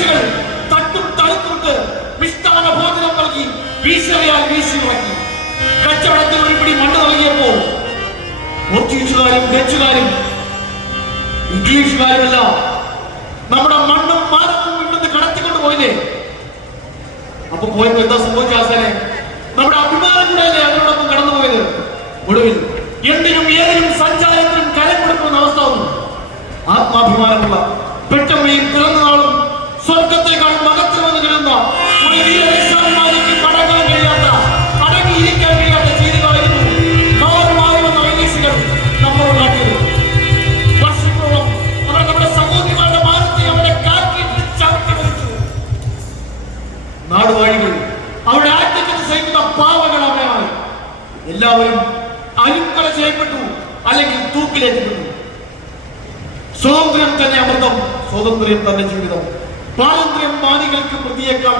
വിദേശികൾ തട്ടും തടുത്തുകൊണ്ട് മിഷ്ടാന ഭോജനം നൽകി വീശറിയാൽ വീശി ഉറക്കി. കച്ചവടത്തിൽ ഒരു പിടി മണ്ണ് നൽകിയപ്പോൾ പോർച്ചുഗീസുകാരും ഡച്ചുകാരും ഇംഗ്ലീഷുകാരുമല്ല നമ്മുടെ മണ്ണും മാനവും ഇവിടുന്ന് കടത്തിക്കൊണ്ട് പോയില്ലേ? അപ്പൊ പോയപ്പോ എന്താ സംഭവിച്ച ആശാനെ? നമ്മുടെ അഭിമാനം കൂടെയല്ലേ അവരോടൊപ്പം കടന്നുപോയത്? ഒടുവിൽ എന്തിനും ഏതിനും സഞ്ചാരത്തിനും കരം കൊടുക്കുന്ന അവസ്ഥ വന്നു. ആത്മാഭിമാനമുള്ള പെട്ടെന്നയും പിറന്നാളും സ്വർഗത്തെക്കാൾ മഹത്വമെന്ന് കിടന്ന ഒരു വീരവിശ്വാസമാനിക്ക് പടങ്ങാൻ കഴിയാത്ത, അടങ്ങിയിരിക്കാൻ കഴിയാത്ത ചെയ്തികളായിരുന്നു മാറി വന്ന വൈദേശികൾ നമ്മളോട് കാട്ടിയത്. വർഷങ്ങളോളം അവർ നമ്മുടെ സഹോദരിമാരുടെ മാനത്തെ അവരുടെ കാറ്റിട്ട് ചവിട്ടി വഹിച്ചു. നാടുവാഴികൾ അവരുടെ ആറ്റത്തിന് സഹിക്കുന്ന പാവങ്ങൾ അവരാണ്. എല്ലാവരും അലുക്കൊല ചെയ്യപ്പെട്ടു, അല്ലെങ്കിൽ തൂക്കിലേറ്റപ്പെട്ടു. സ്വാതന്ത്ര്യം തന്നെ അമൃതം, സ്വാതന്ത്ര്യം തന്നെ ജീവിതം. സ്വാതന്ത്ര്യം മാനികൾക്ക് പ്രതിയേക്കാൾ